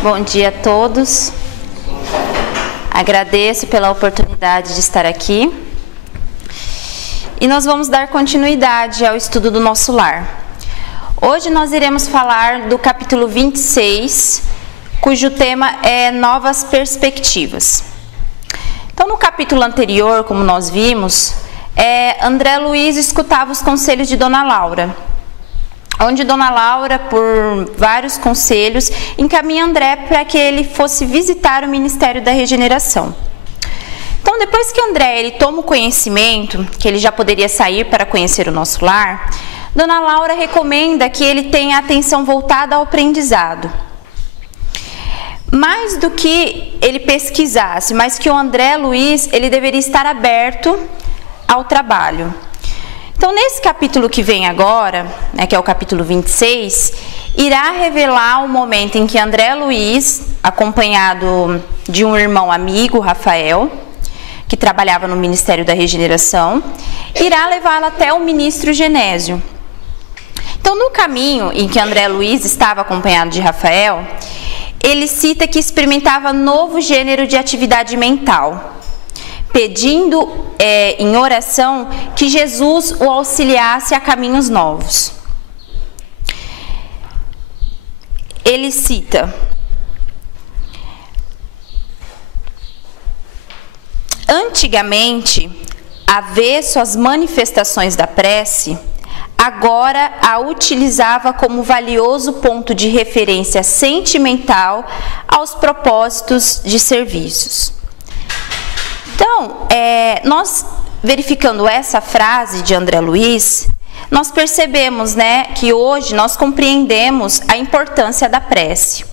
Bom dia a todos. Agradeço pela oportunidade de estar aqui. E nós vamos dar continuidade ao estudo do nosso lar. Hoje nós iremos falar do capítulo 26, cujo tema é Novas Perspectivas. Então, no capítulo anterior, como nós vimos, André Luiz escutava os conselhos de Dona Laura, onde Dona Laura, por vários conselhos, encaminha André para que ele fosse visitar o Ministério da Regeneração. Então, depois que André ele toma o conhecimento, que ele já poderia sair para conhecer o nosso lar, Dona Laura recomenda que ele tenha a atenção voltada ao aprendizado. Mais do que ele pesquisasse, mas que o André Luiz ele deveria estar aberto ao trabalho. Então, nesse capítulo que vem agora, que é o capítulo 26, irá revelar o momento em que André Luiz, acompanhado de um irmão amigo, Rafael, que trabalhava no Ministério da Regeneração, irá levá-lo até o ministro Genésio. Então, no caminho em que André Luiz estava acompanhado de Rafael, ele cita que experimentava novo gênero de atividade mental, pedindo em oração que Jesus o auxiliasse a caminhos novos. Ele cita: antigamente, avesso às manifestações da prece, agora a utilizava como valioso ponto de referência sentimental aos propósitos de serviços. Então, nós verificando essa frase de André Luiz, nós percebemos, que hoje nós compreendemos a importância da prece.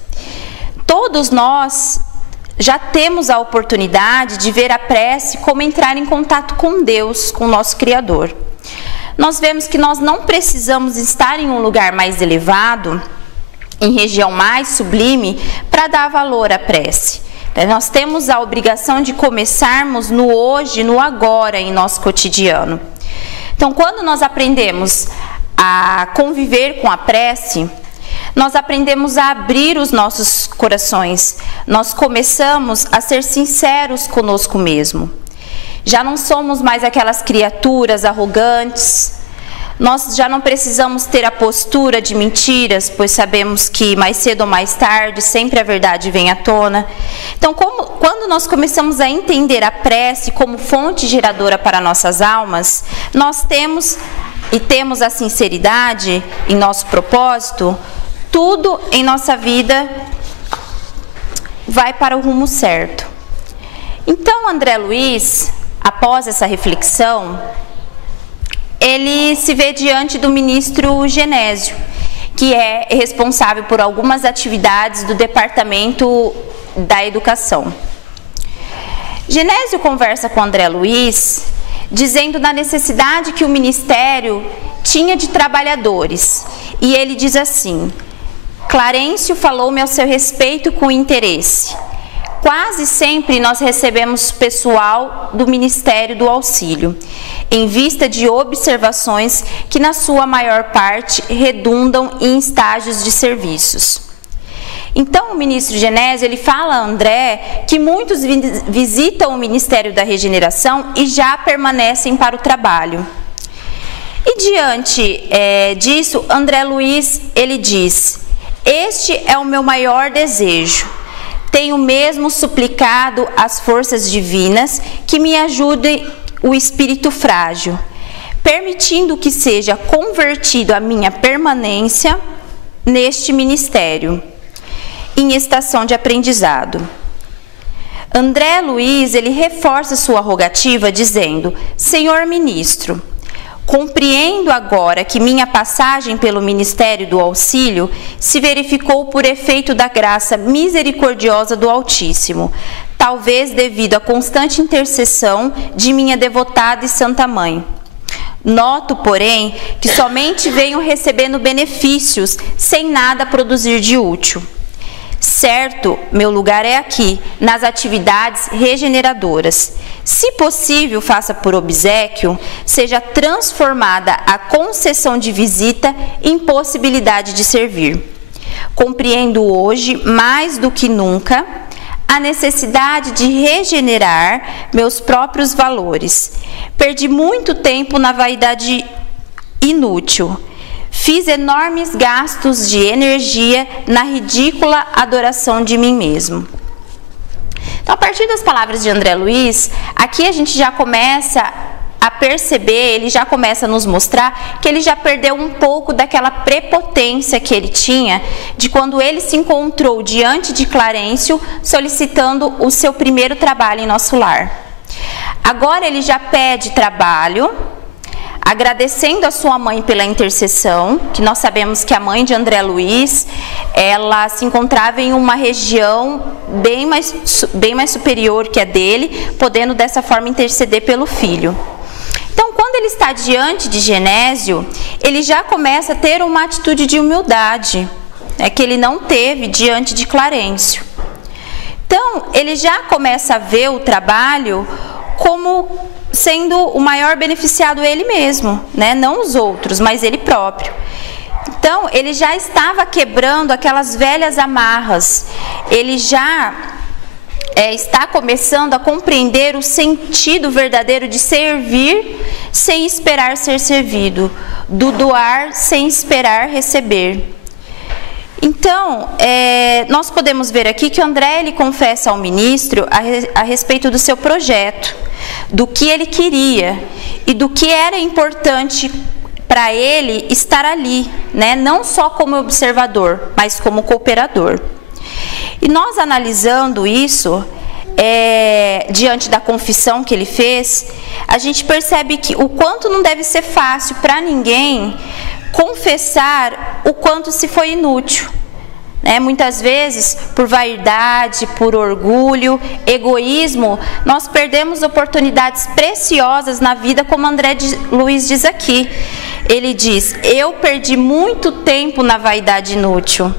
Todos nós já temos a oportunidade de ver a prece como entrar em contato com Deus, com o nosso Criador. Nós vemos que nós não precisamos estar em um lugar mais elevado, em região mais sublime, para dar valor à prece. Nós temos a obrigação de começarmos no hoje, no agora, em nosso cotidiano. Então, quando nós aprendemos a conviver com a prece, nós aprendemos a abrir os nossos corações. Nós começamos a ser sinceros conosco mesmo. Já não somos mais aquelas criaturas arrogantes. Nós já não precisamos ter a postura de mentiras, pois sabemos que mais cedo ou mais tarde sempre a verdade vem à tona. Então, quando nós começamos a entender a prece como fonte geradora para nossas almas, nós temos a sinceridade em nosso propósito, tudo em nossa vida vai para o rumo certo. Então, André Luiz, após essa reflexão, ele se vê diante do ministro Genésio, que é responsável por algumas atividades do Departamento da Educação. Genésio conversa com André Luiz, dizendo da necessidade que o ministério tinha de trabalhadores. E ele diz assim: Clarencio falou-me ao seu respeito com interesse. Quase sempre nós recebemos pessoal do Ministério do Auxílio, em vista de observações que, na sua maior parte, redundam em estágios de serviços. Então, o ministro Genésio, ele fala a André que muitos visitam o Ministério da Regeneração e já permanecem para o trabalho. E diante disso, André Luiz, ele diz: este é o meu maior desejo. Tenho mesmo suplicado às forças divinas que me ajudem o espírito frágil, permitindo que seja convertido a minha permanência neste ministério, em estação de aprendizado. André Luiz, ele reforça sua rogativa dizendo: Senhor ministro, compreendo agora que minha passagem pelo Ministério do Auxílio se verificou por efeito da graça misericordiosa do Altíssimo, talvez devido à constante intercessão de minha devotada e santa mãe. Noto, porém, que somente venho recebendo benefícios sem nada produzir de útil. Certo, meu lugar é aqui, nas atividades regeneradoras. Se possível, faça por obséquio, seja transformada a concessão de visita em possibilidade de servir. Compreendo hoje, mais do que nunca, a necessidade de regenerar meus próprios valores. Perdi muito tempo na vaidade inútil. Fiz enormes gastos de energia na ridícula adoração de mim mesmo. Então, a partir das palavras de André Luiz, aqui a gente já começa a perceber, ele já começa a nos mostrar que ele já perdeu um pouco daquela prepotência que ele tinha de quando ele se encontrou diante de Clarencio solicitando o seu primeiro trabalho em nosso lar. Agora ele já pede trabalho, agradecendo a sua mãe pela intercessão, que nós sabemos que a mãe de André Luiz, ela se encontrava em uma região bem mais superior que a dele, podendo dessa forma interceder pelo filho. Então, quando ele está diante de Genésio, ele já começa a ter uma atitude de humildade, que ele não teve diante de Clarencio. Então, ele já começa a ver o trabalho como sendo o maior beneficiado ele mesmo, não os outros, mas ele próprio. Então, ele já estava quebrando aquelas velhas amarras, ele já está começando a compreender o sentido verdadeiro de servir sem esperar ser servido, do doar sem esperar receber. Então, nós podemos ver aqui que o André ele confessa ao ministro a respeito do seu projeto, do que ele queria e do que era importante para ele estar ali, não só como observador, mas como cooperador. E nós analisando isso, diante da confissão que ele fez, a gente percebe que o quanto não deve ser fácil para ninguém confessar o quanto se foi inútil. Muitas vezes, por vaidade, por orgulho, egoísmo, nós perdemos oportunidades preciosas na vida, como André Luiz diz aqui. Ele diz, eu perdi muito tempo na vaidade inútil.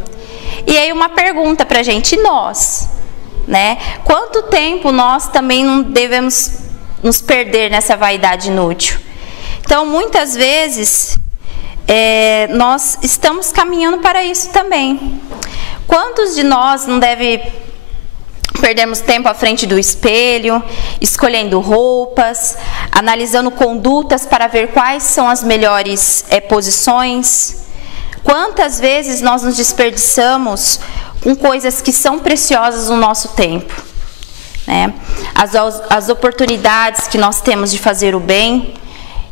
E aí uma pergunta para a gente, e nós? Quanto tempo nós também não devemos nos perder nessa vaidade inútil? Então, muitas vezes, nós estamos caminhando para isso também. Quantos de nós não deve perdermos tempo à frente do espelho, escolhendo roupas, analisando condutas para ver quais são as melhores posições? Quantas vezes nós nos desperdiçamos com coisas que são preciosas no nosso tempo? As oportunidades que nós temos de fazer o bem,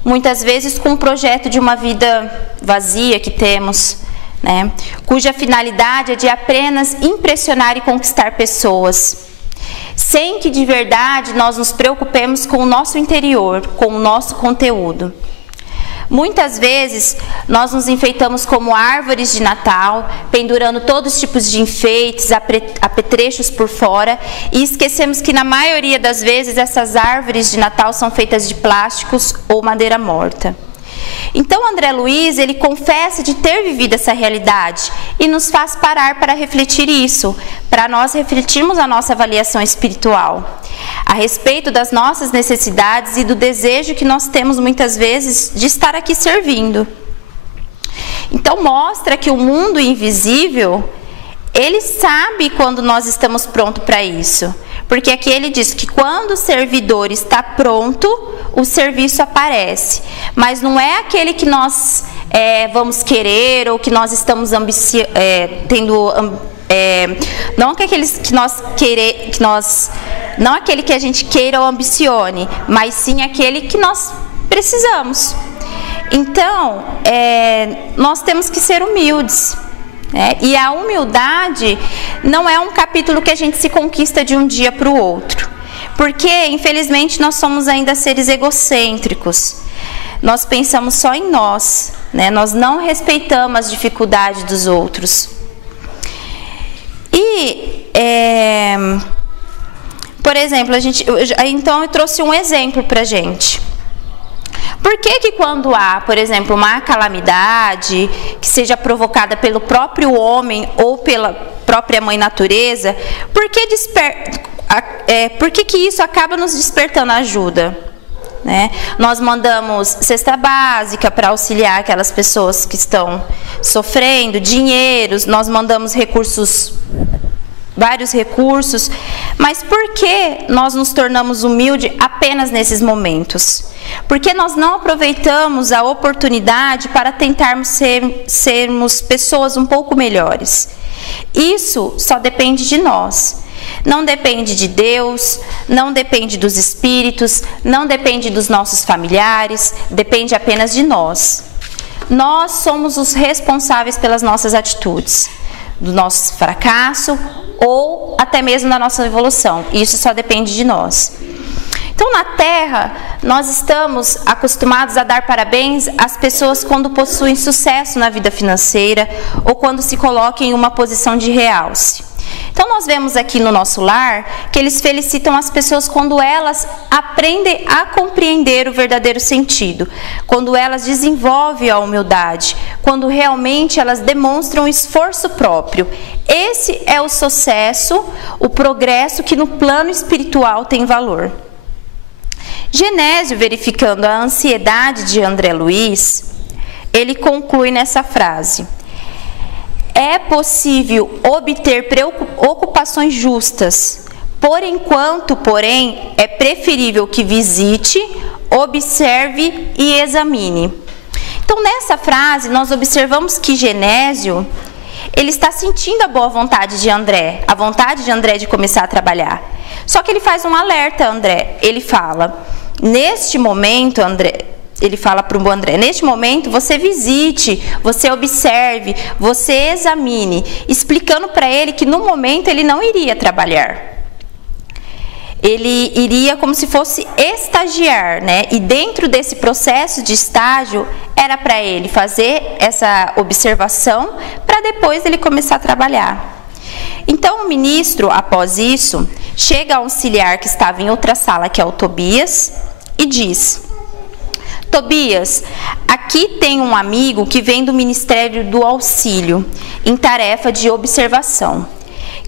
muitas vezes com o projeto de uma vida vazia que temos, cuja finalidade é de apenas impressionar e conquistar pessoas, sem que de verdade nós nos preocupemos com o nosso interior, com o nosso conteúdo. Muitas vezes nós nos enfeitamos como árvores de Natal, pendurando todos os tipos de enfeites, apetrechos por fora, e esquecemos que na maioria das vezes essas árvores de Natal são feitas de plásticos ou madeira morta. Então André Luiz, ele confessa de ter vivido essa realidade e nos faz parar para refletir isso, para nós refletirmos a nossa avaliação espiritual, a respeito das nossas necessidades e do desejo que nós temos muitas vezes de estar aqui servindo. Então mostra que o mundo invisível, ele sabe quando nós estamos prontos para isso. Porque aqui ele diz que quando o servidor está pronto, o serviço aparece. Mas não é aquele que nós vamos querer ou que nós estamos não aqueles que nós não aquele que a gente queira ou ambicione, mas sim aquele que nós precisamos. Então, nós temos que ser humildes. E a humildade não é um capítulo que a gente se conquista de um dia para o outro, porque infelizmente nós somos ainda seres egocêntricos, nós pensamos só em nós, nós não respeitamos as dificuldades dos outros. E, por exemplo, então eu trouxe um exemplo para a gente. Por que quando há, por exemplo, uma calamidade que seja provocada pelo próprio homem ou pela própria mãe natureza, por que isso acaba nos despertando ajuda? né? Nós mandamos cesta básica para auxiliar aquelas pessoas que estão sofrendo, dinheiros, nós mandamos vários recursos, mas por que nós nos tornamos humildes apenas nesses momentos? Porque nós não aproveitamos a oportunidade para tentarmos sermos pessoas um pouco melhores. Isso só depende de nós. Não depende de Deus, não depende dos espíritos, não depende dos nossos familiares, depende apenas de nós. Nós somos os responsáveis pelas nossas atitudes, do nosso fracasso ou até mesmo da nossa evolução. Isso só depende de nós. Então, na Terra, nós estamos acostumados a dar parabéns às pessoas quando possuem sucesso na vida financeira ou quando se colocam em uma posição de realce. Então, nós vemos aqui no nosso lar que eles felicitam as pessoas quando elas aprendem a compreender o verdadeiro sentido, quando elas desenvolvem a humildade, quando realmente elas demonstram esforço próprio. Esse é o sucesso, o progresso que no plano espiritual tem valor. Genésio, verificando a ansiedade de André Luiz, ele conclui nessa frase: é possível obter ocupações justas, por enquanto, porém, é preferível que visite, observe e examine. Então, nessa frase, nós observamos que Genésio, ele está sentindo a boa vontade de André, a vontade de André de começar a trabalhar. Só que ele faz um alerta a André, ele fala: neste momento, André, ele fala para o André, neste momento você visite, você observe, você examine, explicando para ele que no momento ele não iria trabalhar. Ele iria como se fosse estagiar, né? E dentro desse processo de estágio, era para ele fazer essa observação para depois ele começar a trabalhar. Então o ministro, após isso, chega ao auxiliar que estava em outra sala, que é o Tobias, e diz: Tobias, aqui tem um amigo que vem do Ministério do Auxílio, em tarefa de observação.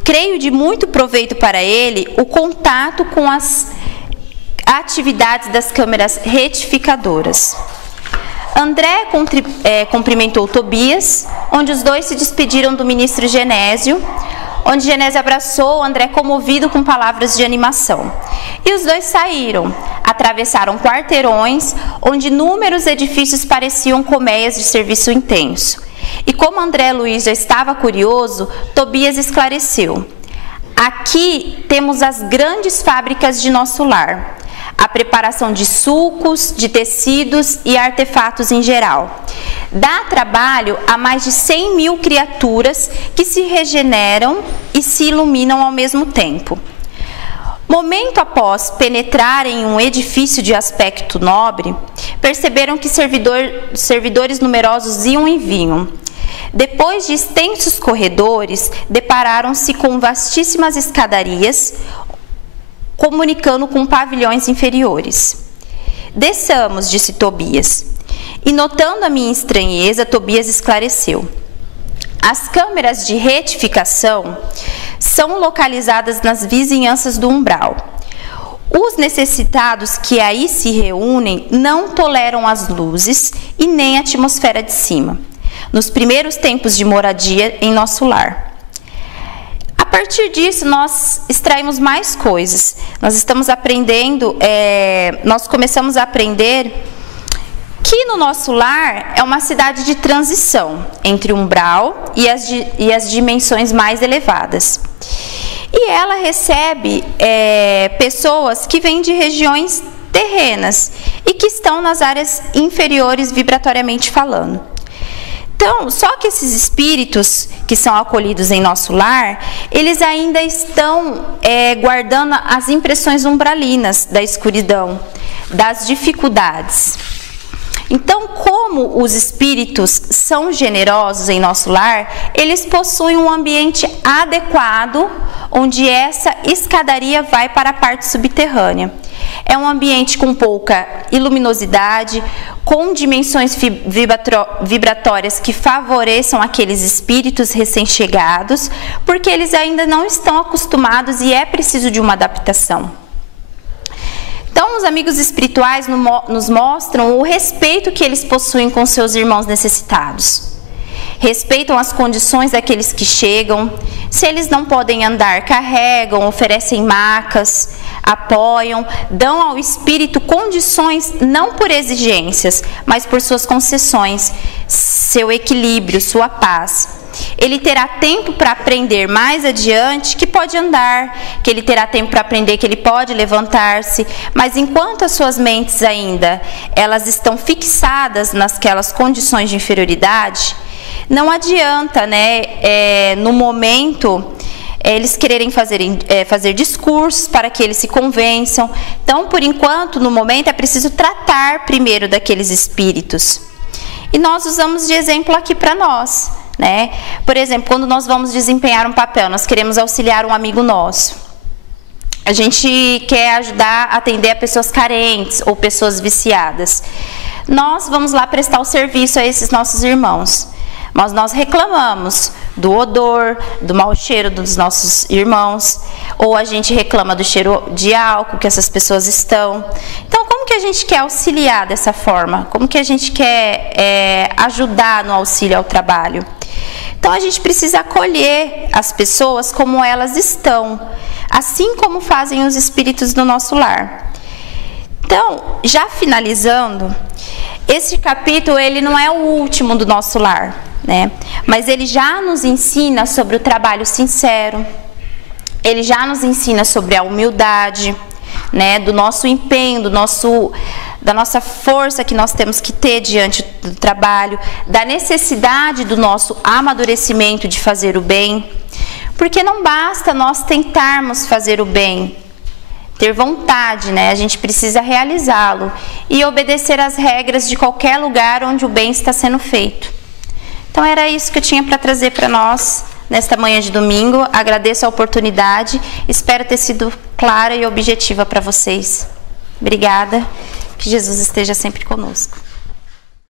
Creio de muito proveito para ele o contato com as atividades das câmeras retificadoras. André cumprimentou Tobias, onde os dois se despediram do ministro Genésio, onde Genésio abraçou André comovido com palavras de animação. E os dois saíram, atravessaram quarteirões, onde inúmeros edifícios pareciam colmeias de serviço intenso. E como André Luiz já estava curioso, Tobias esclareceu: aqui temos as grandes fábricas de nosso lar, a preparação de sucos, de tecidos e artefatos em geral. Dá trabalho a mais de 100 mil criaturas que se regeneram e se iluminam ao mesmo tempo. Momento após penetrar em um edifício de aspecto nobre, perceberam que servidores numerosos iam e vinham. Depois de extensos corredores, depararam-se com vastíssimas escadarias, comunicando com pavilhões inferiores. Desçamos, disse Tobias. E notando a minha estranheza, Tobias esclareceu: as câmeras de retificação são localizadas nas vizinhanças do umbral. Os necessitados que aí se reúnem não toleram as luzes e nem a atmosfera de cima, nos primeiros tempos de moradia em nosso lar. A partir disso, nós extraímos mais coisas. Nós estamos aprendendo, nós começamos a aprender que no nosso lar é uma cidade de transição entre o umbral e as dimensões mais elevadas. E ela recebe pessoas que vêm de regiões terrenas e que estão nas áreas inferiores vibratoriamente falando. Então, só que esses espíritos que são acolhidos em nosso lar, eles ainda estão guardando as impressões umbralinas da escuridão, das dificuldades. Então, como os espíritos são generosos em nosso lar, eles possuem um ambiente adequado, onde essa escadaria vai para a parte subterrânea. É um ambiente com pouca luminosidade, com dimensões vibratórias que favoreçam aqueles espíritos recém-chegados, porque eles ainda não estão acostumados e é preciso de uma adaptação. Então, Então, os amigos espirituais nos mostram o respeito que eles possuem com seus irmãos necessitados. Respeitam as condições daqueles que chegam. Se eles não podem andar, carregam, oferecem macas, apoiam, dão ao espírito condições não por exigências, mas por suas concessões, seu equilíbrio, sua paz. Ele terá tempo para aprender mais adiante que pode andar, que ele terá tempo para aprender que ele pode levantar-se, mas enquanto as suas mentes ainda elas estão fixadas naquelas condições de inferioridade, não adianta, né, no momento, eles quererem fazer discursos para que eles se convençam. Então, por enquanto, no momento, é preciso tratar primeiro daqueles espíritos. E nós usamos de exemplo aqui para nós, né? Por exemplo, quando nós vamos desempenhar um papel, nós queremos auxiliar um amigo nosso. A gente quer ajudar a atender a pessoas carentes ou pessoas viciadas. Nós vamos lá prestar o serviço a esses nossos irmãos. Mas nós reclamamos do odor, do mau cheiro dos nossos irmãos, ou a gente reclama do cheiro de álcool que essas pessoas estão. Então, como que a gente quer auxiliar dessa forma? Como que a gente quer ajudar no auxílio ao trabalho? Então, a gente precisa acolher as pessoas como elas estão, assim como fazem os espíritos do nosso lar. Então, já finalizando, esse capítulo ele não é o último do nosso lar, né? Mas ele já nos ensina sobre o trabalho sincero, ele já nos ensina sobre a humildade, né? Do nosso empenho, da nossa força que nós temos que ter diante do trabalho, da necessidade do nosso amadurecimento de fazer o bem, porque não basta nós tentarmos fazer o bem, ter vontade, né? A gente precisa realizá-lo e obedecer às regras de qualquer lugar onde o bem está sendo feito. Então era isso que eu tinha para trazer para nós nesta manhã de domingo. Agradeço a oportunidade, espero ter sido clara e objetiva para vocês. Obrigada, que Jesus esteja sempre conosco.